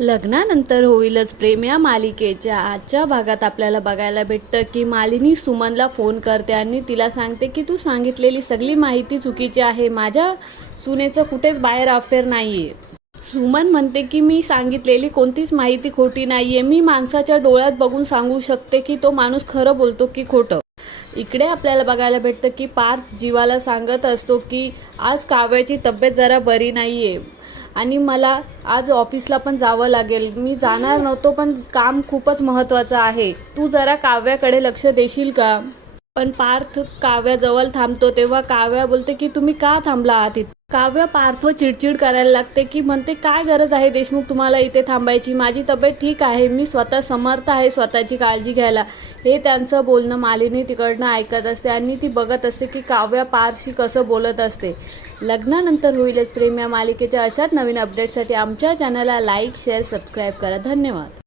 लग्नानंतर होईलच प्रेम. या मालिकेच्या आजच्या भागात आपल्याला बघायला भेटतं की मालिनी सुमनला फोन करते आणि तिला सांगते की तू सांगितलेली सगळी माहिती चुकीची आहे. माझ्या सुनेचं कुठेच बाहेर अफेअर नाही आहे सुमन म्हणते की मी सांगितलेली कोणतीच माहिती खोटी नाही आहे मी माणसाच्या डोळ्यात बघून सांगू शकते की तो माणूस खरं बोलतो की खोटं. इकडे आपल्याला बघायला भेटतं की पार्थ जीवाला सांगत असतो की आज काव्याची तब्येत जरा बरी नाही आहे आणि मला आज ऑफिसला पण जावं लागेल. मी जाणार नव्हतो पण काम खूपच महत्त्वाचं आहे. तू जरा काव्याकडे लक्ष देशील का? पण पार्थ काव्याजवळ थांबतो तेव्हा काव्या बोलते की तुम्ही का थांबला आहात इथे? काव्य पार्थ चिडचिड करायला लागते की म्हणते काय गरज आहे देशमुख तुम्हाला इथे थांबायची? माझी तब्येत ठीक आहे. मी स्वतः समर्थ आहे स्वतःची काळजी घ्यायला. हे त्यांचं बोलणं मालिनी तिकडनं ऐकत असते आणि ती बघत असते की काव्या पारशी कसं बोलत असते. लग्नानंतर होईलच प्रेम या मालिकेच्या अशाच नवीन अपडेटसाठी आमच्या चॅनलला लाईक शेअर सबस्क्राईब करा. धन्यवाद.